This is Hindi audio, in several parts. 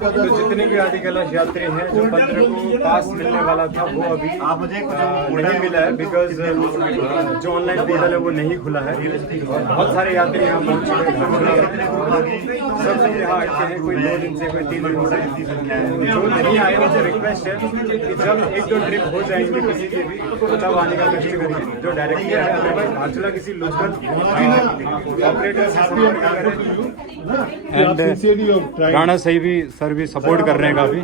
तो जितने भी आदि कैलाश यात्री हैं जो 15 को पास मिलने वाला था वो अभी नहीं मिला है, बिकॉज जो ऑनलाइन पोर्टल है वो नहीं खुला है और बहुत सारे यात्री यहाँ पहुँच चुके हैं। सब लोग यहाँ अटके हैं, कोई 2 दिन से, कोई 3 दिन से। जो नहीं आए उनसे रिक्वेस्ट है कि जब 1-2 ट्रिप हो जाएंगे किसी के भी तो तब आने का कोशिश करिए जो डायरेक्टली है। अदरवाइज धारचूला किसी लोकल ऑपरेटर से संपर्क करें। एंड राणा सही भी सर भी सपोर्ट कर रहे हैं काफी,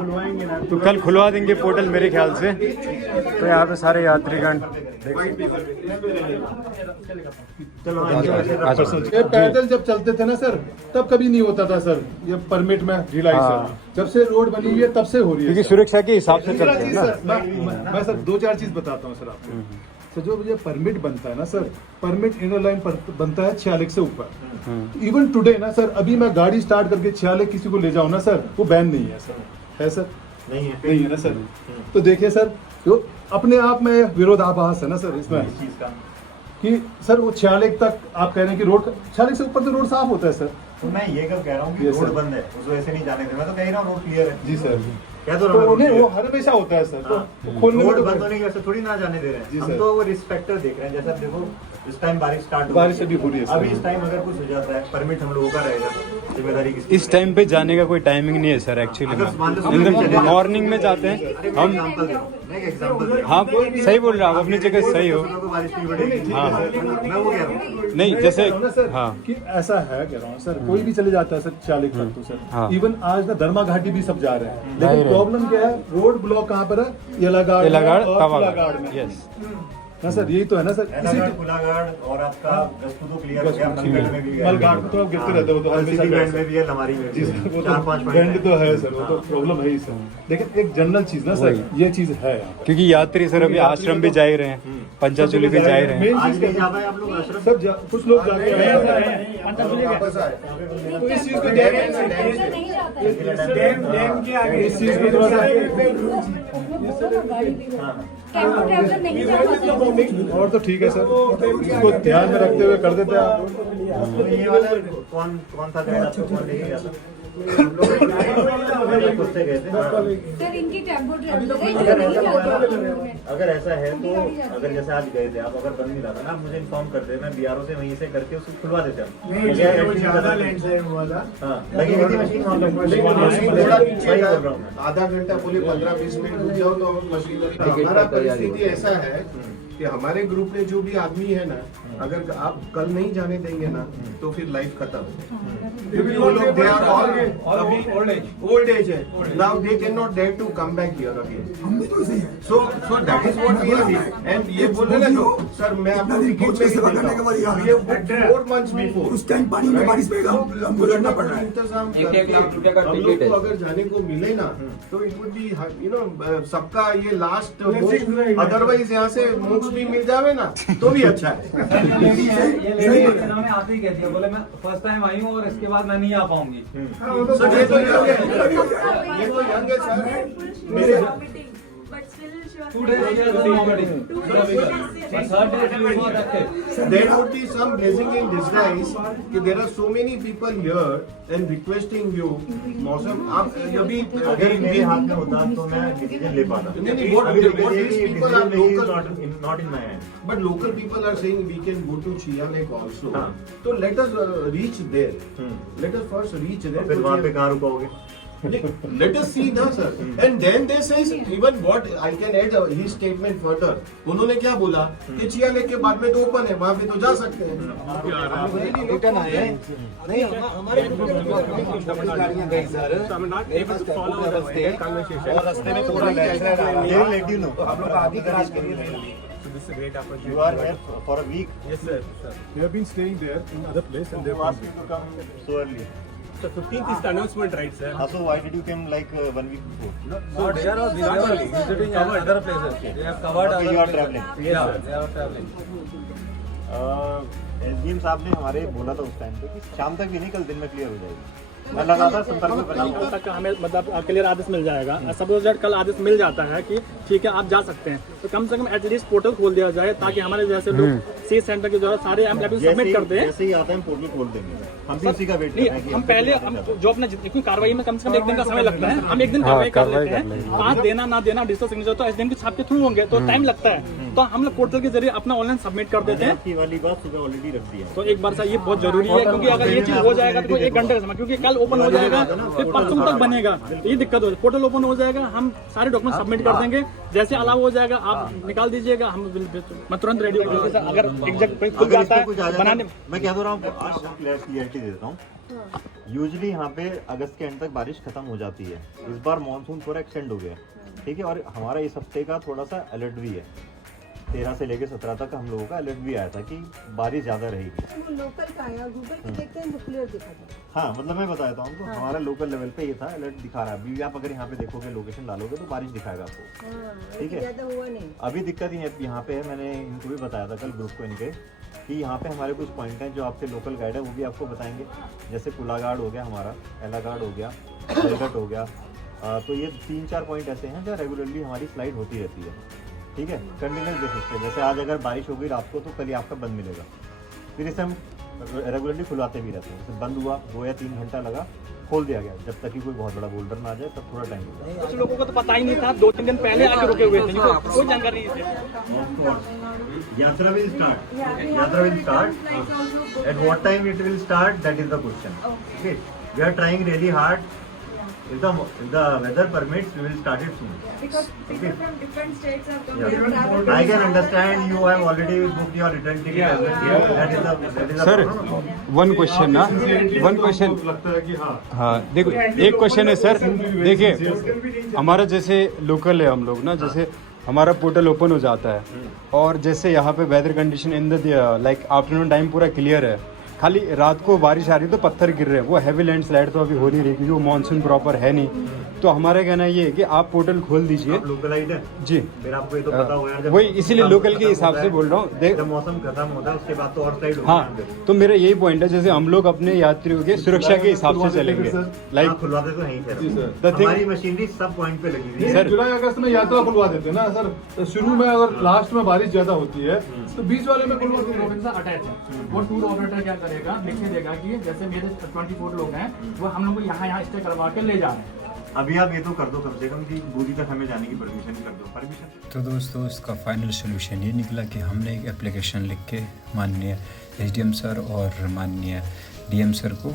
तो कल खुलवा देंगे पोर्टल मेरे ख्याल से। तो यहाँ पे सारे यात्रीगण ये पैदल जब चलते थे ना सर तब कभी नहीं होता था सर, ये परमिट में ढिलाई सर जब से रोड बनी हुई है तब से हो रही है, क्योंकि सुरक्षा के हिसाब से चलते हैं ना। मैं सर 2-4 चीज बताता हूँ सर आपको। तो जो ये परमिट बनता है ना सर, परमिट इनर लाइन बनता है 46 से ऊपर। इवन टुडे ना सर, अभी मैं गाड़ी स्टार्ट करके 46 किसी को ले जाऊँ ना सर, वो बैन नहीं है सर। है सर? नहीं है ना सर। तो देखिए सर, तो अपने आप में विरोधाभास है ना सर इसमें कि सर वो 46 तक आप कह रहे हैं कि रोड 46 से ऊपर तो रोड साफ होता है सर। तो मैं ये कब कह रहा हूँ कि रोड बंद है उस वजह से नहीं जाने दे, मैं तो कह रहा हूँ रोड क्लियर है। जी सर, क्या तो नहीं वो हर हमेशा होता है सर। तो खोलने रोड बंद होने की वजह से थोड़ी ना जाने दे रहे हैं हम, तो वो रिस्पेक्टर देख रहे हैं। जैसा देखो इस टाइम बारिश स्टार्ट बारिश अभी हो रही है, अभी इस टाइम अगर कुछ हो जाता है परमिट हम लोगों का रहेगा, जिम्मेदारी किसकी? इस टाइम पे जाने का कोई टाइमिंग नहीं है सर एक्चुअली। मॉर्निंग में जाते हैं हम। हाँ सही बोल रहे हो आप, अपनी जगह सही हो। हाँ मैं वो कह रहा हूँ नहीं जैसे हाँ कि ऐसा है कह रहा हूँ सर, कोई भी चले जाता है सर 40 तक तो सर। इवन आज ना धर्मा घाटी भी सब जा रहे हैं, लेकिन प्रॉब्लम क्या है, रोड ब्लॉक कहाँ पर है? येलागाड़ तवागढ़ में। यस हाँ सर, यही तो है ना सर। कुलागढ़ और आपका गस्तु तो क्लियर हो गया, मलगढ़ में भी है, मलघाट में तो आप गिरते रहते हो, तो हमेशा बैंड में भी है, लमारी में भी है। वो 4-5 तो बैंड तो है सर, वो तो प्रॉब्लम है ही सर। लेकिन एक जनरल चीज ना सर, ये चीज है क्योंकि यात्री सर अभी आश्रम भी जा ही रहे हैं, पंचाचूली भी जा ही रहे हैं। आज नहीं जा पाए आप लोग आश्रम? सब कुछ लोग जाते हैं तो इस चीज को इस चीज को थोड़ा सा और तो ठीक है सर, इसको ध्यान में रखते हुए कर देते हैं आप। तो ये वाला कौन था गाइड आपको, कौन लेके गया था? सर इनकी टेम्पो अगर ऐसा है तो अगर जैसे आज गए थे आप, अगर बंद नहीं रहा ना आप मुझे इन्फॉर्म कर दे, मैं बीआरओ से वहीं से करके उसको खुलवा देते आधा घंटा बोले 15-20 मिनट रुक जाओ तो मशीन। हमारा परिस्थिति ऐसा है कि हमारे ग्रुप में जो भी आदमी है ना, अगर आप कल नहीं जाने देंगे ना तो फिर लाइफ खत्म। क्योंकि वो लोग दे आर ऑल अभी ओल्ड एज है, now they can not dare to come back here again. So that is what we are. And ये बोल रहे ना सर, मैं आपको टिकट में ये 4 मंथ्स बिफोर उस टाइम पानी में बारिश में हमको लड़ना पड़ रहा है। इंतजाम हम लोग को अगर जाने को मिले ना तो इट वुड बी सबका ये लास्ट, अदरवाइज यहाँ से मोक्ष भी मिल जावे ना तो भी अच्छा है। इन्होंने आते ही कहती है, बोले मैं फर्स्ट टाइम आई हूँ और इसके बाद मैं नहीं आ पाऊंगी। सर ये तो यंग है सर। मेरे there would be some blessing in disguise कि there are so many people here and requesting you। मौसम आप अभी अगर मेरे हाथ में होता तो मैं डिसीजन ले पाता। नहीं what these people are local, not in my hand, but local people are saying we can go to Chia Lake also। तो let us reach there, let us first reach there। फिर वहाँ पे कहाँ रुकोगे? Let us see ना sir, and then they say even what I can add his statement further। उन्होंने क्या बोला कि चिया लेक के बाद में तो ओपन है, वहाँ पे तो जा सकते हैं। रिटर्न आए नहीं, हमारे गाड़ियाँ गई सर, मेरे पास टेम्पो थे और रास्ते में थोड़ा let you know। हम लोग आधी गराज के लिए You are here for a week? Yes sir, they have been staying there in other place and they You asked me to come so early। So 15th is the announcement, right, sir? So why did you come like 1 week before? So they are visiting other places. They have covered. Okay, you are traveling. Yes, sir, they are traveling. SDM साहब ने हमारे बोला था उस टाइम पे कि शाम तक भी नहीं, कल दिन में क्लियर हो जाएगी। मैं लगातार संपर्क में बना हूं। तक हमें मतलब क्लियर आदेश मिल जाएगा। सपोज दैट कल आदेश मिल जाता है कि ठीक है आप जा सकते हैं, तो कम से कम एटलीस्ट पोर्टल खोल दिया जाए ताकि हमारे जैसे लोग सी सेंटर के द्वारा सारे एप्लीकेशन सबमिट कर दें। जैसे ही आता है पोर्टल खोल देंगे, हम भी उसी का वेट कर नहीं, रहे हैं कि हम पहले जो अपने जितनी कार्रवाई में कम से कम 1 दिन का समय लगता है, हम 1 दिन कार्रवाई कर लेते हैं। पास देना ना देना डिजिटल सिग्नेचर तो एसडीएम के छाप के थ्रू होंगे, तो टाइम लगता है, तो हम लोग पोर्टल के जरिए अपना ऑनलाइन सबमिट कर देते हैं। आपकी वाली बात सुबह ऑलरेडी रख दी है। तो एक बार सा ये बहुत जरूरी है, क्योंकि अगर ये चीज हो जाएगा तो 1 घंटे का समय, क्योंकि कल ओपन हो जाएगा फिर परसों तक बनेगा, तो ये दिक्कत हो जाएगी। पोर्टल ओपन हो जाएगा, हम सारे डॉक्यूमेंट सबमिट कर देंगे, जैसे अलाउ हो जाएगा आप निकाल दीजिएगा, हम मैं तुरंत रेडी हो जाऊंगा। अगर एग्जैक्ट खुल जाता है बनाने, मैं क्या बोल रहा हूँ, आज क्लियरिटी दे देता हूँ। यूजुअली यहाँ पे अगस्त के एंड तक बारिश खत्म हो जाती है, इस बार मानसून थोड़ा एक्सटेंड हो गया, ठीक है, और हमारा इस हफ्ते का थोड़ा सा अलर्ट भी है। 13 से लेकर 17 तक हम लोगों का अलर्ट भी आया था कि बारिश ज़्यादा रहेगी। वो लोकल का आया, गूगल पे देखते हैं तो क्लियर दिखा था। हाँ, मतलब मैं बताता हूँ आपको, हमारा लोकल लेवल पे ये था, अलर्ट दिखा रहा है। अभी आप अगर यहाँ पे देखोगे, लोकेशन डालोगे तो बारिश दिखाएगा आपको, ठीक है। ज्यादा हुआ नहीं। अभी दिक्कत ही है यहाँ पे है, मैंने इनको भी बताया था कल ग्रुप को इनके, कि यहाँ पे हमारे कुछ पॉइंट हैं जो आपके लोकल गाइड है वो भी आपको बताएंगे। जैसे कुलागाड़ हो गया हमारा, एलागाड़ हो गया, बेलगट हो गया, तो ये 3-4 पॉइंट ऐसे हैं जहाँ रेगुलरली हमारी फ्लाइट होती रहती है, ठीक है, कंटिन्यूस बेसिस पे। जैसे आज अगर बारिश हो गई रात को तो कल ही आपका बंद मिलेगा, फिर इसे हम रेगुलरली खुलवाते भी रहते हैं। जैसे बंद हुआ 2 या 3 घंटा लगा, खोल दिया गया, जब तक कि कोई बहुत बड़ा बोल्डर ना आ जाए तब थोड़ा टाइम लगता है। कुछ लोगों को तो पता ही नहीं था, 2-3 दिन पहले आके रुके हुए थे, जिनको कोई जानकारी नहीं थी। यात्रा will start. At what time it will start? That is the question. Okay. We are trying really hard. If the weather permits, we will start it soon. Because people from different states are coming. Yeah. I can understand you have already booked your return ticket. That is the sir problem. One question ना, वन क्वेश्चन। लगता है कि हाँ हाँ देखो, एक क्वेश्चन है सर, देखिए हमारा जैसे लोकल है हम लोग ना, जैसे हमारा पोर्टल ओपन हो जाता है और जैसे यहाँ पे weather condition in the like afternoon time पूरा क्लियर है, खाली रात को बारिश आ रही है तो पत्थर गिर रहे हैं, वो हैवी लैंडस्लाइड तो अभी हो नहीं रही क्योंकि वो मानसून प्रॉपर है नहीं। तो हमारा कहना ये है कि आप पोर्टल खोल दीजिए। आप लोकलाइट है जी, फिर आपको ये तो पता होगा यार, वही इसीलिए लोकल के हिसाब से बोल रहा हूँ। जब मौसम खत्म होता है उसके बाद तो और साइड हाँ, तो मेरा यही पॉइंट है, जैसे हम लोग अपने यात्रियों के सुरक्षा के हिसाब से चलेंगे, लाइक खुलवाते तो यहीं जी थे, सर। हमारी मशीनरी सब पॉइंट पे लगी हुई है। सर जुलाई अगस्त में यात्रा खुलवा देते हैं ना सर, तो शुरू में अगर लास्ट में बारिश ज्यादा होती है तो बीच वाले में खुलवा देते हैं। अटैच है, वो टूर ऑपरेटर क्या करेगा, लिख के देगा कि जैसे मेरे 24 लोग हैं वो हम लोग को यहाँ स्टे करवा के ले जा रहे हैं। अभी आप ये तो कर दो कम से कम कि दूरी तक हमें जाने की परमिशन कर दो, परमिशन। तो दोस्तों इसका फाइनल सोल्यूशन ये निकला कि हमने एक एप्लीकेशन लिख के माननीय एसडीएम सर और माननीय डीएम सर को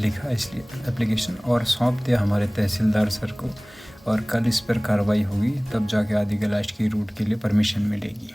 लिखा इसलिए एप्लीकेशन और सौंप दिया हमारे तहसीलदार सर को, और कल इस पर कार्रवाई होगी, तब जाके आदिगलाश की रूट के लिए परमिशन मिलेगी।